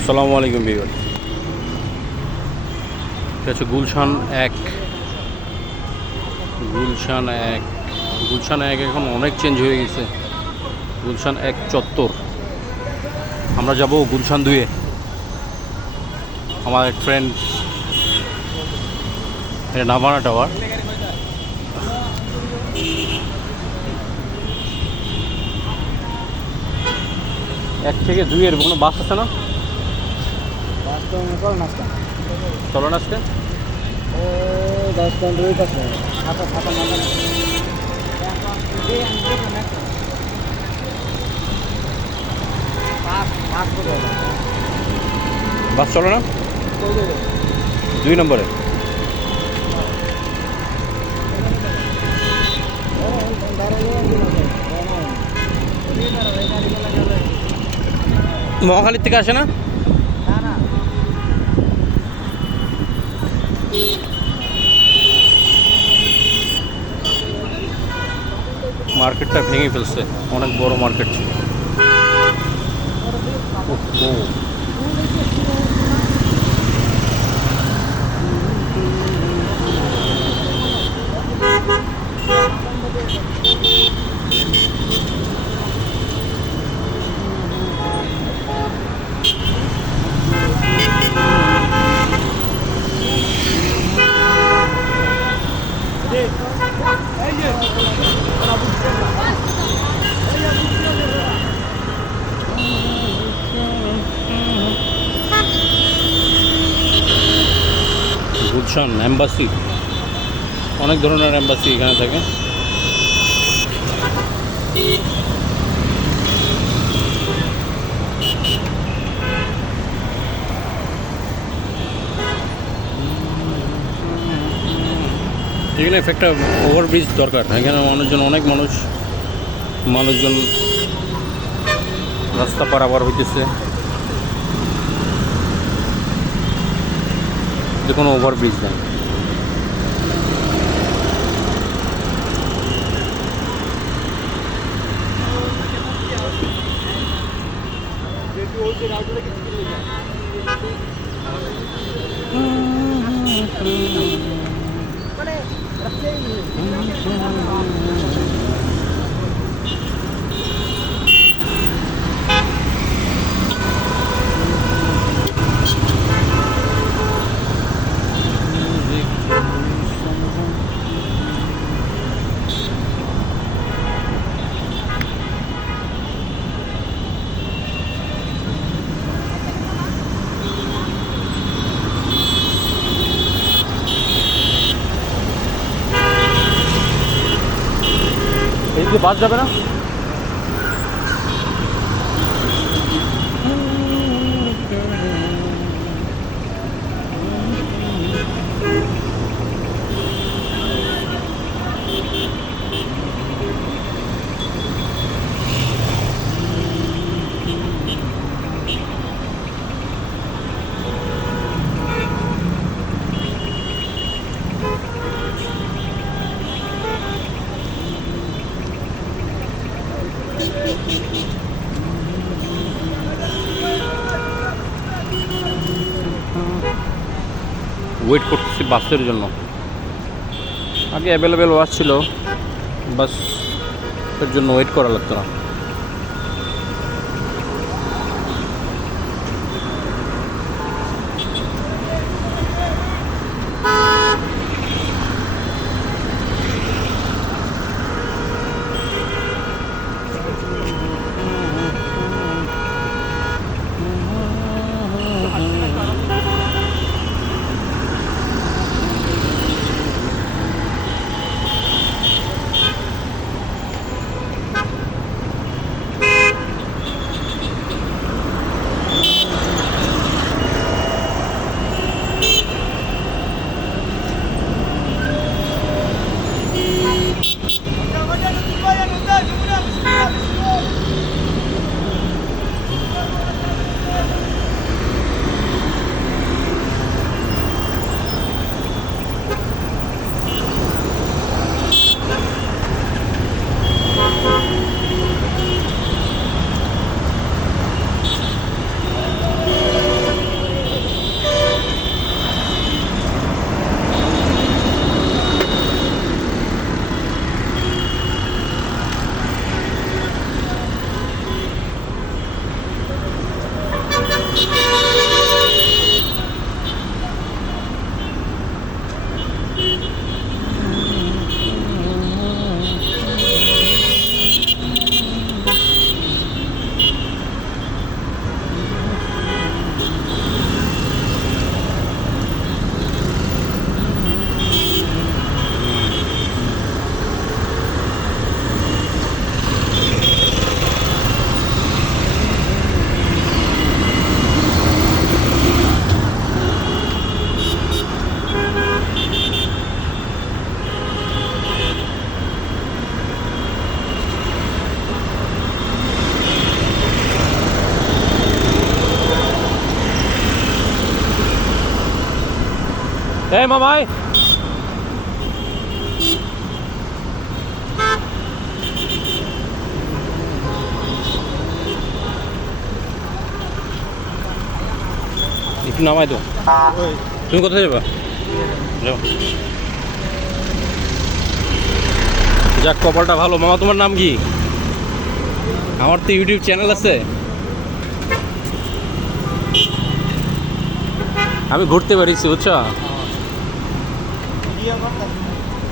আসসালামু আলাইকুম বিগর এটা হচ্ছে গুলশান এক। গুলশান এক। গুলশান এক এখন অনেক চেঞ্জ হয়ে গেছে। গুলশান এক চত্বর। আমরা যাব গুলশান দুয়ে। আমার এক ফ্রেন্ড এটা নাভানা টাওয়ার এক থেকে দুইয়ের কোনো বাস আছে না? বাস্তব নাস্তা চলো না আজকে? ও দশ পনেরো ওই পাশে সাতা সাতা মাথা বাস চলো না? দুই নম্বরে। মহাখালীর থেকে আসে না? মার্কেটটা ভেঙে ফেলছে। অনেক বড় মার্কেট ছিল ওহো। গুলশান অ্যাম্বাসি অনেক ধরনের অ্যাম্বাসি এখানে থাকে। এখানে একটা ওভারব্রিজ দরকার। এখানে মানুষজন, অনেক মানুষ, মানুষজন রাস্তা পারাবার হইতেছে। যে কোনো ওভারব্রিজ নেই। বাস যাবে না? ওয়েট করতেছি বাসের জন্য। আগে অ্যাভেলেবেল বাস ছিল বাসের জন্য ওয়েট করা লাগতো না। মামাই। একটু নামাই তো তুমি কোথায় যাবা? যাও। যাক কপালটা ভালো। মামা তোমার নাম কি? আমার তো ইউটিউব চ্যানেল আছে। আমি ঘুরতে পারিছি বুঝছ?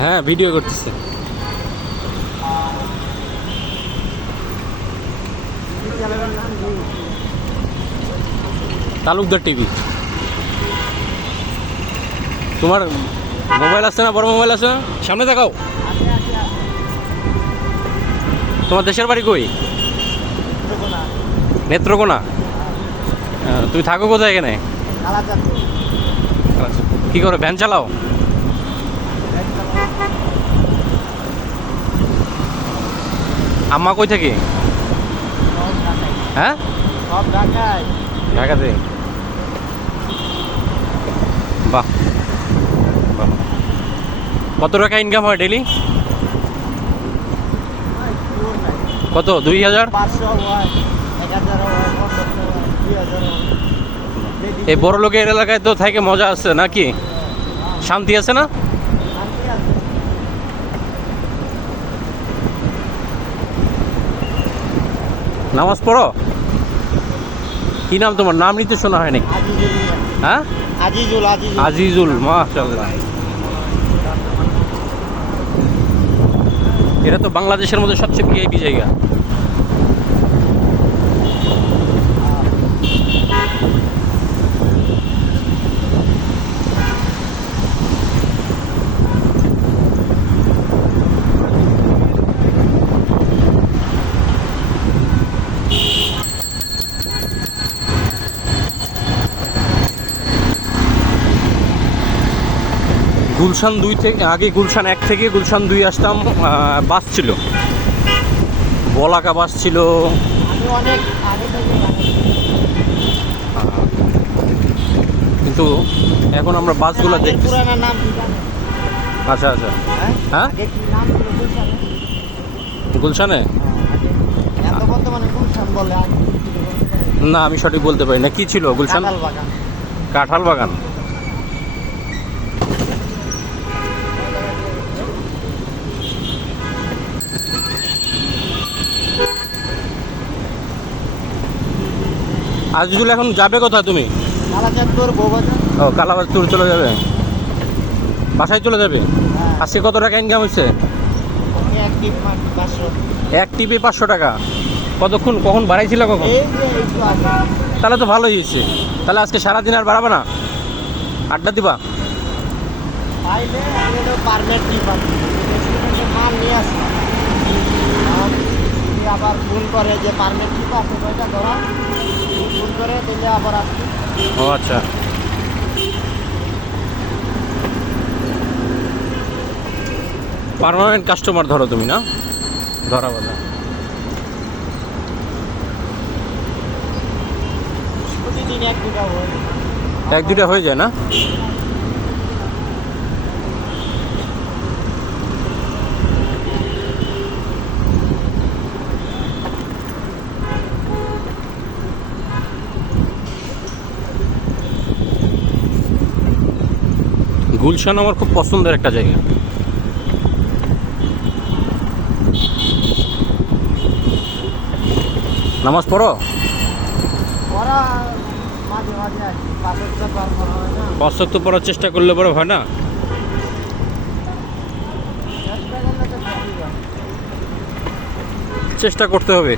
হ্যাঁ ভিডিও করতেছি। তালুকদার টিভি তোমার মোবাইল আছে না বড় মোবাইল আছে? না? সামনে দেখাও তোমার দেশের বাড়ি কই? নেত্রকোনা। তুমি থাকো কোথায় এখানে? কি করে ভ্যান চালাও? আম্মা কই থাকে? হ্যাঁ? সব ঢাকায়। ঢাকাতে? বাহ। বাহ। কত টাকা ইনকাম হয় ডেলি কত? দুই হাজার? হয় হয় হয় এই বড় লোকের এলাকায় তো থেকে মজা আছে নাকি? শান্তি আছে না? নামাজ পড়ো? কি নাম তোমার? নাম নিতে শোনা হয়নি। হ্যাঁ? আজিজুল আজিজুল। আজিজুল মাশাআল্লাহ। এটা তো বাংলাদেশের মধ্যে সবচেয়ে ভিআইপি জায়গা। গুলশান দুই থেকে আগে গুলশান এক থেকে গুলশান দুই আসতাম বাস ছিল বলাকা বাস ছিল। কিন্তু এখন আমরা বাসগুলো জানেন? আচ্ছা আচ্ছা হ্যাঁ? হ্যাঁ? গুলশানে? হ্যাঁ? না আমি সঠিক বলতে পারি না কি ছিল গুলশান কাঁঠাল বাগান আজিজুল এখন যাবে কোথায় তুমি? ও কালাবাজ ট্যুর চলে যাবে? বাসায় চলে যাবে? হ্যাঁ। আজকে কত টাকা ইনকাম হচ্ছে এক টিপে পাঁচশো। টাকা। কতক্ষণ কখন বাড়াইছিল কখন? তাহলে তো ভালোই হয়েছে। তাহলে আজকে সারাদিন আর বাড়াবে না? আড্ডা দিবা? আবার ভুল করে যে পারমিট কি আছে ওইটা ধরা। ভুল করে আবার ও আচ্ছা। পার্মানেন্ট কাস্টমার ধরো তুমি না? ধরা হয়। এক দুটা হয়ে যায় না? গুলশান আমার খুব পছন্দের একটা জায়গা। নামাজ পড়ো? পাশের তো পড়ার চেষ্টা করলে পরে হয় না। চেষ্টা করতে হবে।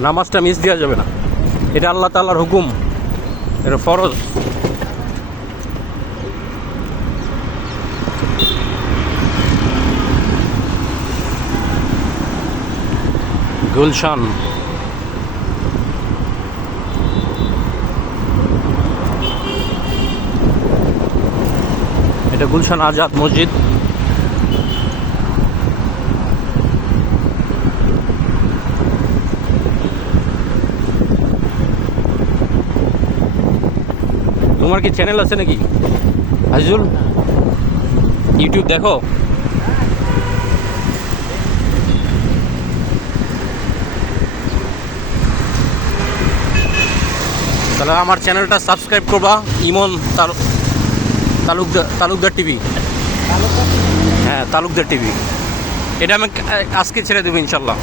নামাজটা মিস দেওয়া যাবে না। এটা আল্লাহ তাল্লাহর হুকুম। এটা ফরজ। গুলশান। এটা গুলশান আজাদ মসজিদ। তোমার কি চ্যানেল আছে নাকি? আজিজুল ইউটিউব দেখো। তাহলে আমার চ্যানেলটা সাবস্ক্রাইব করবা ইমন তালু- তালুকদার তালুকদার টিভি। হ্যাঁ তালুকদার টিভি। এটা আমি আজকে ছেড়ে দেবো ইনশাল্লাহ।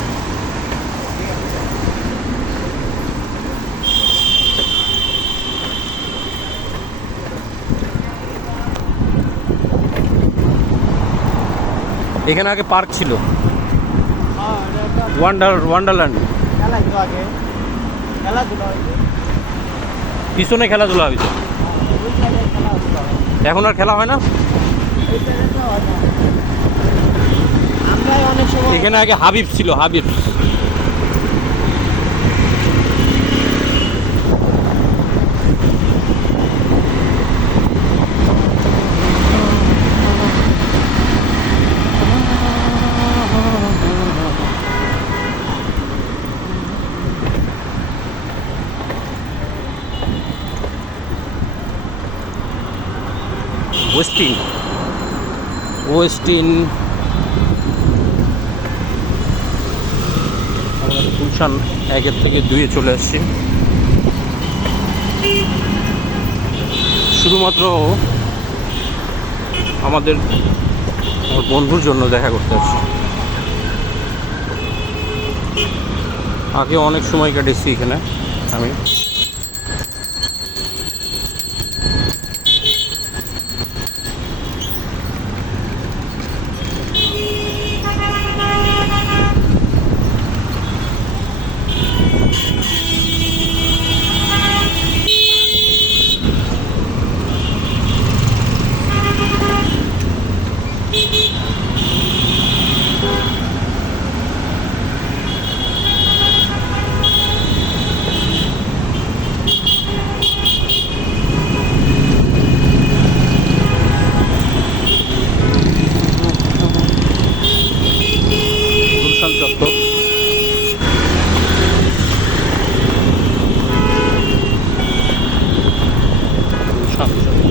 এখানে আগে পার্ক ছিল। ওয়ান্ডার ওয়ান্ডারল্যান্ড আগে। খেলাধুলা পিছনে খেলাধুলা হয়েছে হয় এখন আর খেলা হয় না? এখানে আগে হাবিব ছিল হাবিব। ওয়েস্টিন ওয়েস্টিন আমরা গুলশান একের থেকে দুয়ে চলে আসছি। শুধুমাত্র আমাদের আমার বন্ধুর জন্য দেখা করতে আসছি। আগে অনেক সময় কাটিয়েছি এখানে আমি গুলশান চত্বর গুলশান চত্বর।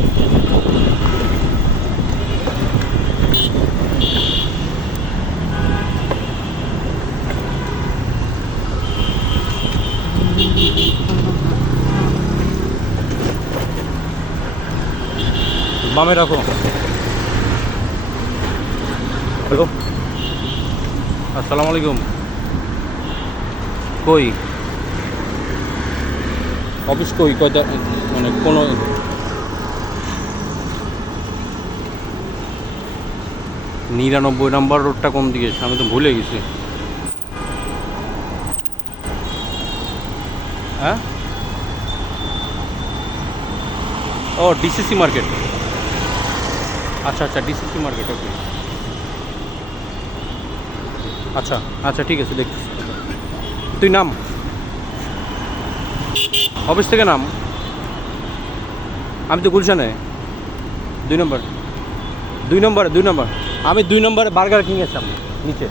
বামে রাখো। হ্যালো। আসসালামু আলাইকুম কই? অফিস কই? কয়টা? মানে কোনো নিরানব্বই নাম্বার রোডটা কোন দিকে? আমি তো ভুলে গেছি। হ্যাঁ? ও, ডিসিসি মার্কেট। আচ্ছা আচ্ছা ডিসিসি মার্কেট ওকে আচ্ছা আচ্ছা ঠিক আছে দেখতেছি তুই নাম? অফিস থেকে নাম? আমি তো গুলশানে। দুই নম্বর। দুই নম্বর দুই নম্বর। আমি দুই নম্বরে বার্গার কিং এসলাম নিচে।